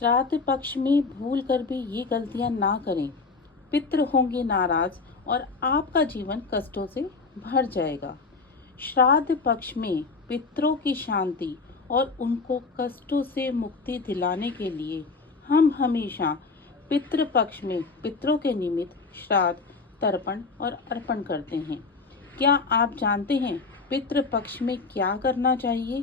श्राद्ध पक्ष में भूल कर भी ये गलतियां ना करें। पितृ होंगे नाराज और आपका जीवन कष्टों से भर जाएगा। श्राद्ध पक्ष में पितरों की शांति और उनको कष्टों से मुक्ति दिलाने के लिए हम हमेशा पितृ पक्ष में पितरों के निमित्त श्राद्ध, तर्पण और अर्पण करते हैं। क्या आप जानते हैं पितृ पक्ष में क्या करना चाहिए?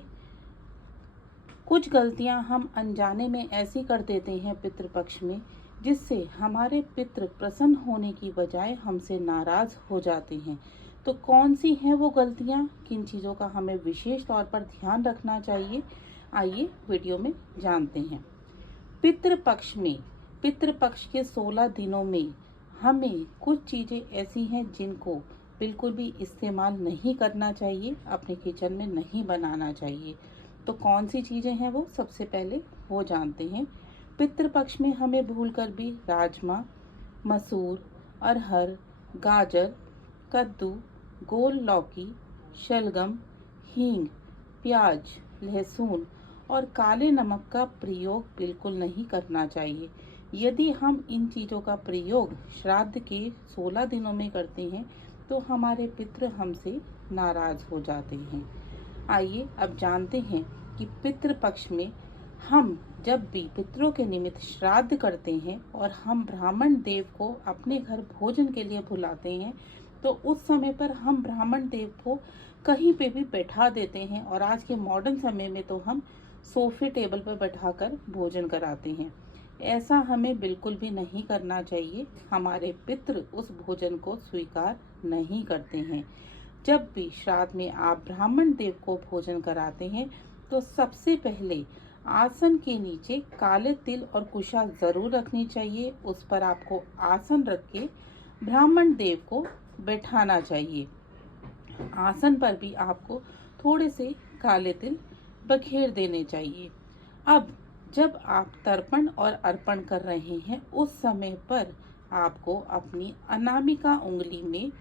कुछ गलतियां हम अनजाने में ऐसी कर देते हैं पितृपक्ष में, जिससे हमारे पितृ प्रसन्न होने की बजाय हमसे नाराज हो जाते हैं। तो कौन सी हैं वो गलतियां, किन चीज़ों का हमें विशेष तौर पर ध्यान रखना चाहिए, आइए वीडियो में जानते हैं। पितृपक्ष में पितृपक्ष के 16 दिनों में हमें कुछ चीज़ें ऐसी हैं जिनको बिल्कुल भी इस्तेमाल नहीं करना चाहिए, अपने किचन में नहीं बनाना चाहिए। तो कौन सी चीज़ें हैं वो, सबसे पहले वो जानते हैं। पितृपक्ष में हमें भूलकर भी राजमा, मसूर, अरहर, गाजर, कद्दू, गोल लौकी, शलगम, हींग, प्याज, लहसुन और काले नमक का प्रयोग बिल्कुल नहीं करना चाहिए। यदि हम इन चीज़ों का प्रयोग श्राद्ध के 16 दिनों में करते हैं तो हमारे पितृ हमसे नाराज हो जाते हैं। आइए अब जानते हैं कि पितृ पक्ष में हम जब भी पितरों के निमित्त श्राद्ध करते हैं और हम ब्राह्मण देव को अपने घर भोजन के लिए बुलाते हैं, तो उस समय पर हम ब्राह्मण देव को कहीं पे भी बैठा देते हैं और आज के मॉडर्न समय में तो हम सोफे टेबल पर बैठाकर भोजन कराते हैं। ऐसा हमें बिल्कुल भी नहीं करना चाहिए। हमारे पितृ उस भोजन को स्वीकार नहीं करते हैं। जब भी श्राद्ध में आप ब्राह्मण देव को भोजन कराते हैं तो सबसे पहले आसन के नीचे काले तिल और कुशा जरूर रखनी चाहिए। उस पर आपको आसन रख के ब्राह्मण देव को बैठाना चाहिए। आसन पर भी आपको थोड़े से काले तिल बखेर देने चाहिए। अब जब आप तर्पण और अर्पण कर रहे हैं उस समय पर आपको अपनी अनामिका उंगली में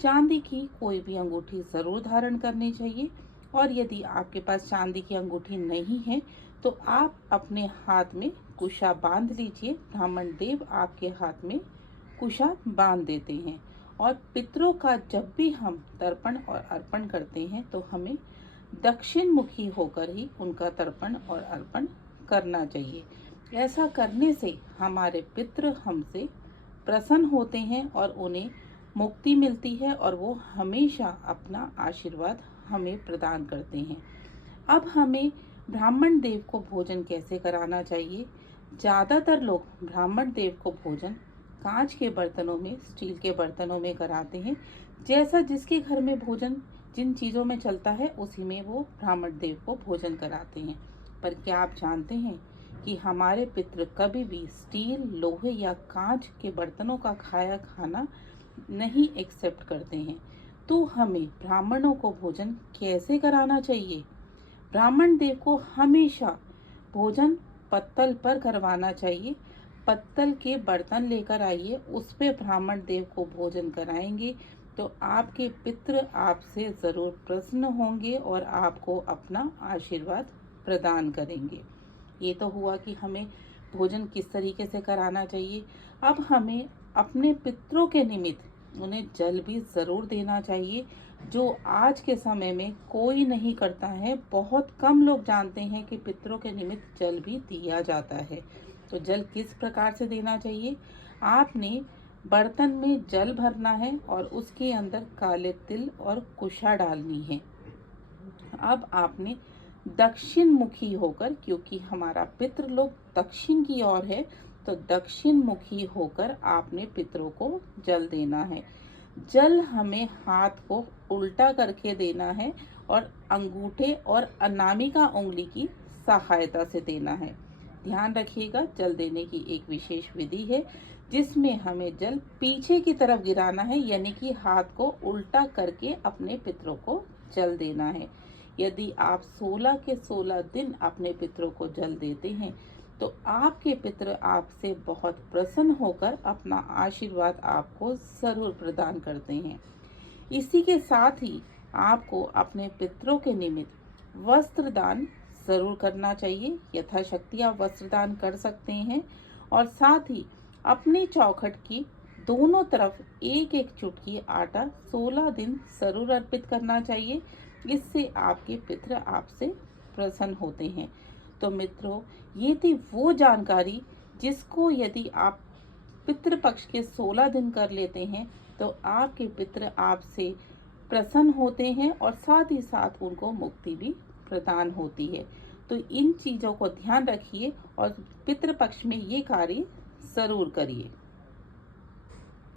चांदी की कोई भी अंगूठी जरूर धारण करनी चाहिए। और यदि आपके पास चांदी की अंगूठी नहीं है तो आप अपने हाथ में कुशा बांध लीजिए। ब्राह्मण देव आपके हाथ में कुशा बांध देते हैं। और पितरों का जब भी हम तर्पण और अर्पण करते हैं तो हमें दक्षिण मुखी होकर ही उनका तर्पण और अर्पण करना चाहिए। ऐसा करने से हमारे पितृ हमसे प्रसन्न होते हैं और उन्हें मुक्ति मिलती है और वो हमेशा अपना आशीर्वाद हमें प्रदान करते हैं। अब हमें ब्राह्मण देव को भोजन कैसे कराना चाहिए? ज़्यादातर लोग ब्राह्मण देव को भोजन कांच के बर्तनों में, स्टील के बर्तनों में कराते हैं। जैसा जिसके घर में भोजन जिन चीज़ों में चलता है उसी में वो ब्राह्मण देव को भोजन कराते हैं। पर क्या आप जानते हैं कि हमारे पितृ कभी भी स्टील, लोहे या कांच के बर्तनों का खाया खाना नहीं एक्सेप्ट करते हैं। तो हमें ब्राह्मणों को भोजन कैसे कराना चाहिए? ब्राह्मण देव को हमेशा भोजन पत्तल पर करवाना चाहिए। पत्तल के बर्तन लेकर आइए, उस पे ब्राह्मण देव को भोजन कराएंगे तो आपके पितृ आपसे जरूर प्रसन्न होंगे और आपको अपना आशीर्वाद प्रदान करेंगे। ये तो हुआ कि हमें भोजन किस तरीके से कराना चाहिए। अब हमें अपने पितरों के निमित्त उन्हें जल भी जरूर देना चाहिए, जो आज के समय में कोई नहीं करता है। बहुत कम लोग जानते हैं कि पितरों के निमित्त जल भी दिया जाता है। तो जल किस प्रकार से देना चाहिए? आपने बर्तन में जल भरना है और उसके अंदर काले तिल और कुशा डालनी है। अब आपने दक्षिण मुखी होकर, क्योंकि हमारा पितृ लोग दक्षिण की ओर है, तो दक्षिण मुखी होकर आपने पितरों को जल देना है। जल हमें हाथ को उल्टा करके देना है और अंगूठे और अनामिका उंगली की सहायता से देना है। ध्यान रखिएगा, जल देने की एक विशेष विधि है जिसमें हमें जल पीछे की तरफ गिराना है, यानी कि हाथ को उल्टा करके अपने पितरों को जल देना है। यदि आप 16 के 16 दिन अपने पितरों को जल देते हैं तो आपके पितृ आपसे बहुत प्रसन्न होकर अपना आशीर्वाद आपको जरूर प्रदान करते हैं। इसी के साथ ही आपको अपने पितरों के निमित्त वस्त्र दान ज़रूर करना चाहिए। यथाशक्ति आप वस्त्र दान कर सकते हैं और साथ ही अपने चौखट की दोनों तरफ एक एक चुटकी आटा 16 दिन जरूर अर्पित करना चाहिए। इससे आपके पितृ आपसे प्रसन्न होते हैं। तो मित्रों, ये थी वो जानकारी जिसको यदि आप पितृपक्ष के 16 दिन कर लेते हैं तो आपके पितृ आपसे प्रसन्न होते हैं और साथ ही साथ उनको मुक्ति भी प्रदान होती है। तो इन चीज़ों को ध्यान रखिए और पितृपक्ष में ये कार्य जरूर करिए।